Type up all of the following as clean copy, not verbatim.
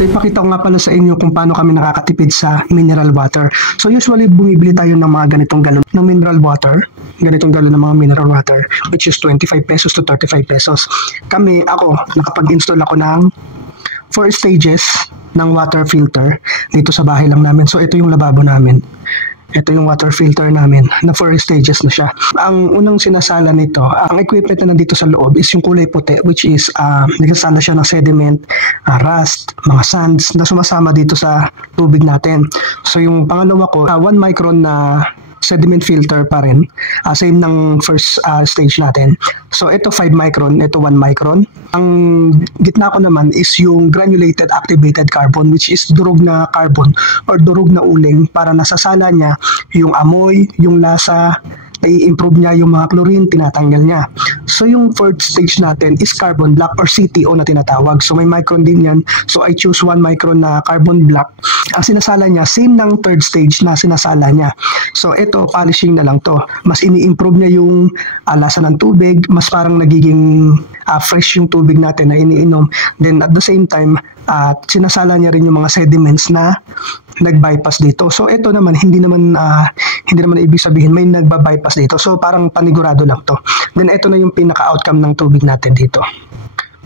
So ipakita ko nga pala sa inyo kung paano kami nakakatipid sa mineral water. So usually bumibili tayo ng mga ganitong galon ng mineral water, ganitong galon ng mga mineral water, which is 25 pesos to 35 pesos. Ako, nakapag-install ako ng 4 stages ng water filter dito sa bahay lang namin. So ito yung lababo namin. Ito yung water filter namin na 4 stages na siya. Ang unang sinasala nito, ang equipment na nandito sa loob is yung kulay puti, which is nagsasala siya ng sediment, rust, mga sands na sumasama dito sa tubig natin. So yung pangalawa ko, 1 micron na sediment filter pa rin, same ng first stage natin. So ito 5 micron, ito 1 micron. Ang gitna ko naman is yung granulated activated carbon, which is durog na carbon or durog na uling, para nasasala niya yung amoy, yung lasa, i-improve niya yung mga chlorine, tinatanggal niya. So yung fourth stage natin is carbon black or CTO na tinatawag. So may micron din yan. So I choose 1 micron na carbon black. Ang sinasala niya, same ng third stage na sinasala niya. So ito, polishing na lang to. Mas ini-improve niya yung lasa ng tubig, mas parang nagiging fresh yung tubig natin na iniinom. Then at the same time, sinasala niya rin yung mga sediments na nag-bypass dito. So ito naman hindi naman ibig sabihin may nagba-bypass dito. So parang panigurado lang to. Then ito na yung pinaka-outcome ng tubig natin dito.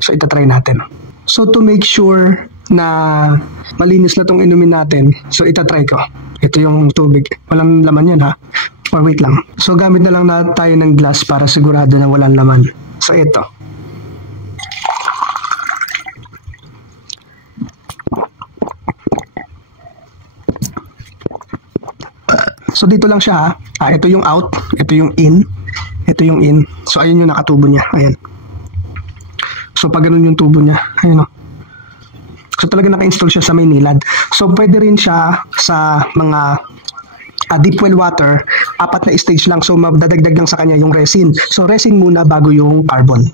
So itatry natin. So to make sure na malinis na tong inumin natin, so itatry ko. Ito yung tubig. Walang laman yan ha. Or wait lang. So gamit na lang tayo ng glass para sigurado na walang laman. So ito. So dito lang siya ha. Ito yung out, ito yung in, ito yung in. So ayun yung nakatubo niya. Ayan. So pag ganun yung tubo niya, ayun o. So talaga naka-install siya sa may nilad. So pwede rin siya sa mga deep well water, 4 na stage lang. So madadagdag lang sa kanya yung resin. So resin muna bago yung carbon.